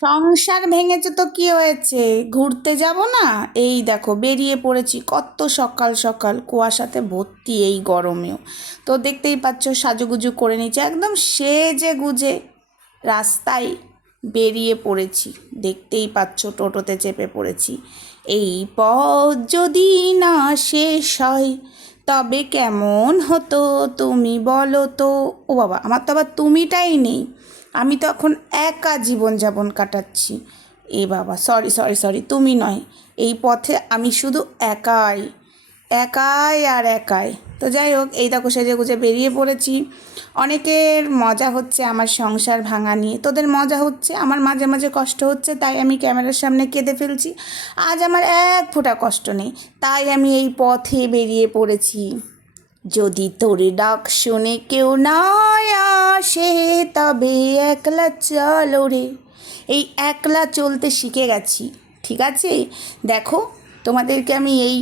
সংসার ভেঙেছে তো কি হয়েছে? ঘুরতে যাব না? এই দেখো, বেরিয়ে পড়েছি। কত সকাল সকাল, কুয়াশাতে ভর্তি এই গরমেও। তো দেখতেই পাচ্ছ, সাজুগুজু করে নিচ্ছে একদম সেজে গুজে রাস্তায় বেরিয়ে পড়েছি। দেখতেই পাচ্ছ, টোটোতে চেপে পড়েছি। এই পথ যদি না শেষ হয়, তবে কেমন হতো তুমি বলো তো? ও বাবা, আমার তো আবার তুমিটাই নেই। আমি তো এখন একা জীবনযাপন কাটাচ্ছি। এ বাবা সরি সরি সরি তুমি নয়। এই পথে আমি শুধু একাই একাই আর একাই। তো যাই হোক, এই দেখো সেজে গুজে বেরিয়ে পড়েছি। অনেকের মজা হচ্ছে আমার সংসার ভাঙা নিয়ে। তোদের মজা হচ্ছে, আমার মাঝে মাঝে কষ্ট হচ্ছে, তাই আমি ক্যামেরার সামনে কেঁদে ফেলছি। আজ আমার এক ফোঁটা কষ্ট নেই, তাই আমি এই পথে বেরিয়ে পড়েছি। যদি তোর ডাক শুনে কেউ না আসে, তবে একলা চলো রে। এই একলা চলতে শিখে গেছি, ঠিক আছে? দেখো, তোমাদেরকে আমি এই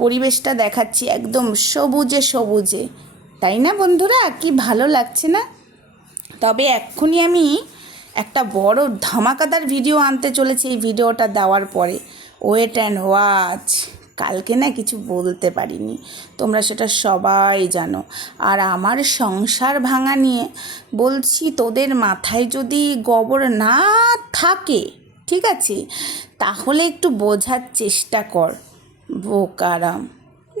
পরিবেশটা দেখাচ্ছি একদম সবুজে সবুজে। তাই না বন্ধুরা? কি ভালো লাগছে না? তবে এক্ষুনি আমি একটা বড় ধামাকাদার ভিডিও আনতে চলেছি এই ভিডিওটা দেওয়ার পরে। ওয়েট অ্যান্ড ওয়াচ কালকে না কিছু বলতে পারিনি। তোমরা সেটা সবাই জানো। আর আমার সংসার ভাঙা নিয়ে বলছি, তোদের মাথায় যদি গোবর না থাকে, ঠিক আছে? তাহলে একটু বোঝার চেষ্টা কর, বোকারাম।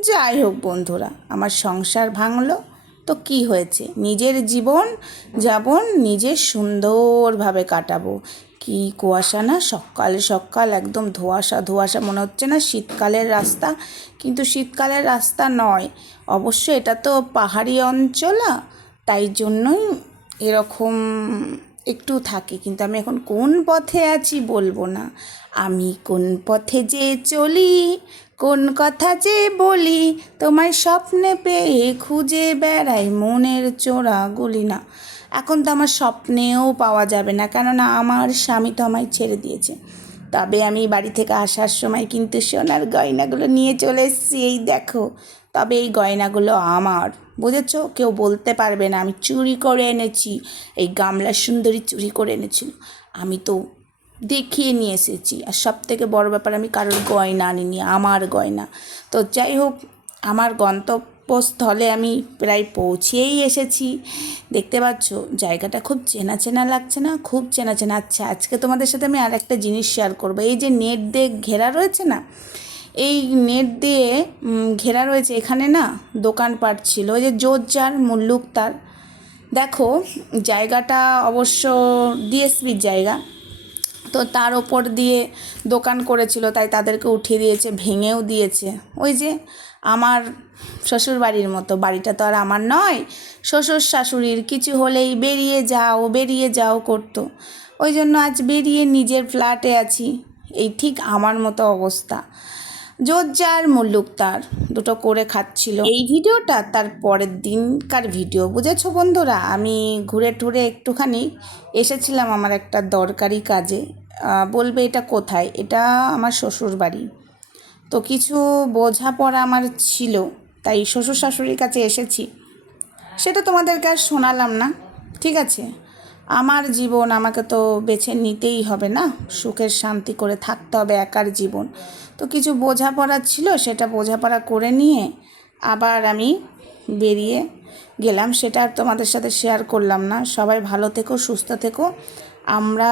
যাই হোক বন্ধুরা, আমার সংসার ভাঙলো। তো কি হয়েছে? নিজের জীবন যাপন নিজে সুন্দরভাবে কাটাবো। কি কুয়াশা না? সকাল সকাল একদম ধোয়াশা ধোয়াশা মনে হচ্ছে না শীতকালের রাস্তা। কিন্তু শীতকালের রাস্তা নয়। অবশ্য এটা তো পাহাড়ি অঞ্চল তাই জন্যই এরকম একটু থাকে। কিন্তু আমি এখন কোন পথে আছি বলব না। আমি কোন পথে যে চলি কোন কথা যে বলি, তোমায় স্বপ্নে পেয়ে খুঁজে বেড়াই মনের চোরা গুলি না। এখন তো আমার স্বপ্নেও পাওয়া যাবে না, কেননা আমার স্বামী তো আমায় ছেড়ে দিয়েছে। তবে আমি বাড়ি থেকে আসার সময় কিন্তু সোনার গয়নাগুলো নিয়ে চলে এসেছি, এই দেখো। তবে এই গয়নাগুলো আমার, বুঝেছ? কেউ বলতে পারবে না, আমি চুরি করে এনেছি, এই গামলা সুন্দরী চুরি করে এনেছিল। আমি তো দেখিয়ে নিয়ে এসেছি। আর সব থেকে বড় ব্যাপার, আমি কারোর গয়না আনিনি, আমার গয়না। তো যাই হোক, আমার গন্তব্যস্থলে আমি প্রায় পৌঁছেই এসেছি। দেখতে পাচ্ছ, জায়গাটা খুব চেনা চেনা লাগছে না? খুব চেনা চেনা। আচ্ছা আজকে তোমাদের সাথে আমি আর একটা জিনিস শেয়ার করব। এই যে নেট দিয়ে ঘেরা রয়েছে না? এই নেট দিয়ে ঘেরা রয়েছে এখানে না? দোকানপাট ছিল, ওই যে জোর যার মুল্লুক তার। দেখো, জায়গাটা অবশ্য ডিএসপির জায়গা। তো তার ওপর দিয়ে দোকান করেছিল, তাই তাদেরকে উঠিয়ে দিয়েছে, ভেঙেও দিয়েছে। ওই যে আমার শ্বশুর বাড়ির মতো, বাড়িটা তো আর আমার নয় শ্বশুর শাশুড়ির কিছু হলেই বেরিয়ে যাও বেরিয়ে যাও করতো। ওই জন্য আজ বেরিয়ে নিজের ফ্ল্যাটে আছি, এই ঠিক আমার মতো অবস্থা। জোর যার মুল্লুক তার দুটো করে খাচ্ছিল। এই ভিডিওটা তার পরের দিনকার ভিডিও, বুঝেছ বন্ধুরা? আমি ঘুরে টুরে একটুখানি এসেছিলাম আমার একটা দরকারি কাজে। বলবে এটা কোথায়? এটা আমার শ্বশুর বাড়ি তো কিছু বোঝাপড়া আমার ছিল, তাই শ্বশুর শাশুড়ির কাছে এসেছি। সেটা তোমাদেরকে আর শোনালাম না, ঠিক আছে? আমার জীবন আমাকে তো বেছে নিতেই হবে না, সুখের শান্তি করে থাকতে হবে একার জীবন। তো কিছু বোঝাপড়া ছিল, সেটা বোঝাপড়া করে নিয়ে আবার আমি বেরিয়ে গেলাম। সেটা আর তোমাদের সাথে শেয়ার করলাম না। সবাই ভালো থেকো, সুস্থ থেকো। আমরা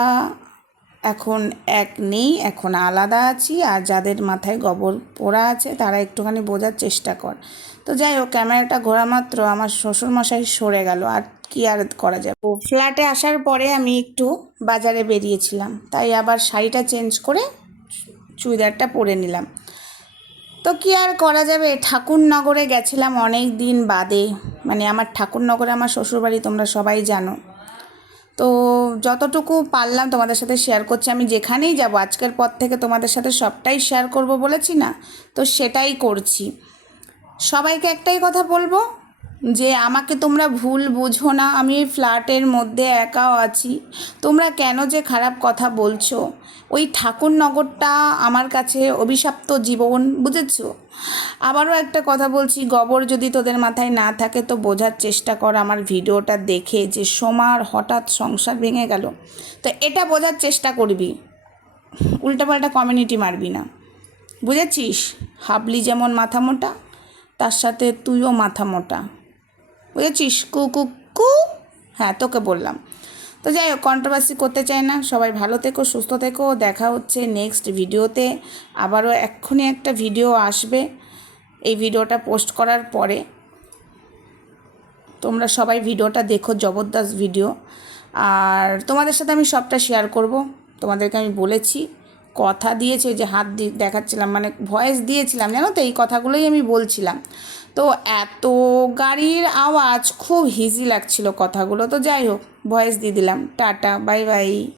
এখন এক নেই, এখন আলাদা আছি আর যাদের মাথায় গোবর পোড়া আছে তারা একটুখানি বোঝার চেষ্টা কর। তো যাই হোক, ক্যামেরাটা ঘোরা মাত্র, আমার শ্বশুরমশাই সরে গেল, আর কি আর করা যাবে? ফ্ল্যাটে আসার পরে আমি একটু বাজারে বেরিয়েছিলাম, তাই আবার শাড়িটা চেঞ্জ করে চুড়িদারটা পরে নিলাম। তো কি আর করা যাবে? ঠাকুরনগরে গেছিলাম অনেক দিন বাদে মানে আমার ঠাকুরনগরে আমার শ্বশুরবাড়ি তোমরা সবাই জানো। তো যতটুকু পারলাম তোমাদের সাথে শেয়ার করছি, আমি যেখানেই যাব, আজকের পর থেকে তোমাদের সাথে সবটাই শেয়ার করব বলেছি না? তো সেটাই করছি। সবাইকে একটাই কথা বলব যে আমাকে তোমরা ভুল বুঝো না, আমি ফ্ল্যাটের মধ্যে একাও আছি। তোমরা কেন যে খারাপ কথা বলছো? ওই ঠাকুরনগরটা আমার কাছে অভিশপ্ত জীবন, বুঝেছ? আবারও একটা কথা বলছি, গবর যদি তোদের মাথায় না থাকে তো বোঝার চেষ্টা কর আমার ভিডিওটা দেখে যে সোমার হঠাৎ সংসার ভেঙে গেল। তো এটা বোঝার চেষ্টা করবি। উল্টাপাল্টা কমিউনিটি মারবি না। বুঝেছিস? হাবলি যেমন মাথা মোটা, তার সাথে তুইও মাথা মোটা। বুঝেছিস? কু কু কু? হ্যাঁ তোকে বললাম। তো যাই হোক কন্ট্রোভার্সি করতে চাই না। সবাই ভালো থেকো, সুস্থ থেকো। দেখা হচ্ছে নেক্সট ভিডিওতে আবারও এক্ষুনি একটা ভিডিও আসবে। এই ভিডিওটা পোস্ট করার পরে। তোমরা সবাই ভিডিওটা দেখো, জবরদস্ত ভিডিও আর তোমাদের সাথে আমি সবটা শেয়ার করব। তোমাদেরকে আমি বলেছি। কথা দিয়েছে যে হাত দিয়ে দেখাচ্ছিলাম মানে ভয়েস দিয়েছিলাম, জানো তো? এই কথাগুলোই আমি বলছিলাম। তো এত গাড়ির আওয়াজ, খুব হিজি লাগছিল কথাগুলো। তো যাই হোক ভয়েস দিয়ে দিলাম। Tata bye bye